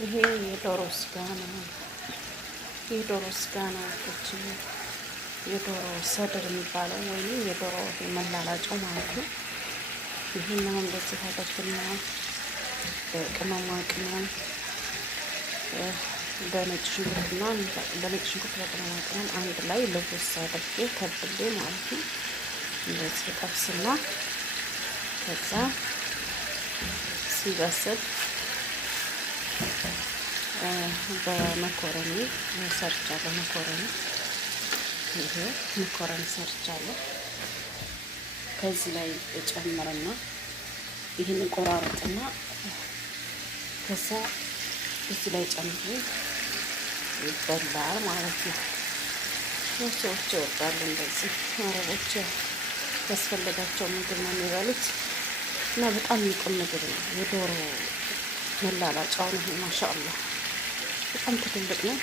ይሄ የዶሮ ስጋ ነው። የዶሮ ስጋ ነው። የዶሮ ሰድር የሚባለው ወይም የዶሮ መላላጫው ማለት ነው። ይህን አሁን እንደዚህ አደርግና በቅመማ ቅመም በነጭ ሽንኩርትና በቅመማ ቅመም አንድ ላይ ልውስ አድርጌ ከብሌ ማለት ነው። እንደዚህ ጠብስና ከዛ ሲበስል በመኮረኒ ሰርቻለሁ። መኮረኒ ሰርቻለሁ። ከዚህ ላይ እጨምርና ይህን ቆራረጥና ከዛ እዚህ ላይ ጨምሬ ይበላል ማለት ነው። ሰዎች ይወዳሉ እንደዚህ። አረቦች ያስፈለጋቸው ምግብ ነው የሚበሉት እና በጣም የሚጥም ምግብ ነው። የዶሮ መላላጫው ነው። ማሻአላህ በጣም ትልልቅ ነው።